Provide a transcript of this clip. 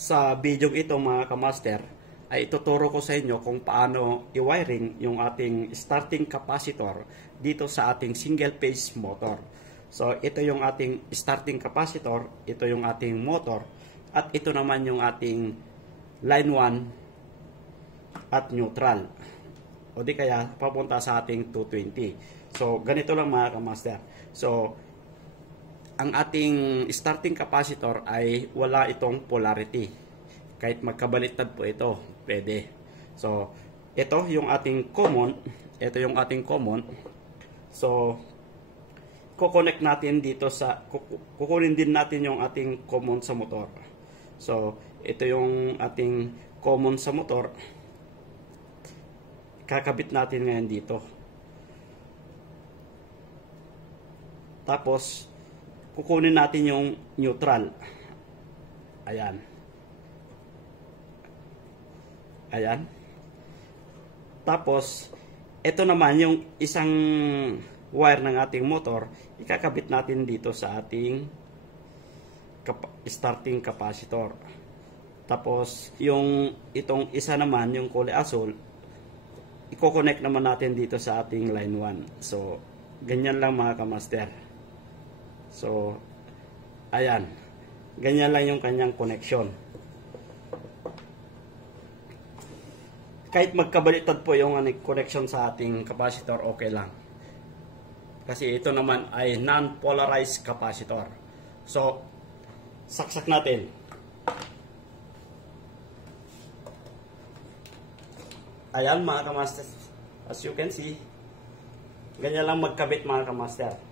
Sa video ito mga kamaster ay ituturo ko sa inyo kung paano i-wiring yung ating starting capacitor dito sa ating single phase motor. So ito yung ating starting capacitor, ito yung ating motor, at ito naman yung ating line 1 at neutral. O di kaya papunta sa ating 220. So ganito lang mga kamaster. So ang ating starting capacitor ay wala itong polarity. Kahit magkabaliktad po ito, pwede. So, ito yung ating common. Ito yung ating common. So, kukonek natin dito sa, kukunin din natin yung ating common sa motor. So, ito yung ating common sa motor. Kakabit natin ngayon dito. Tapos, kukunin natin yung neutral. Ayan. Ayan. Tapos, ito naman yung isang wire ng ating motor, ikakabit natin dito sa ating starting capacitor. Tapos, yung itong isa naman, yung kulay asul, i-connect naman natin dito sa ating line 1. So, ganyan lang mga kamaster. So, ayan. Ganyan lang yung kanyang connection. Kahit magkabaliktad po yung connection sa ating capacitor, okay lang. Kasi ito naman ay non-polarized capacitor. So, saksak natin. Ayan mga kamaster. As you can see, ganyan lang magkabit mga kamaster.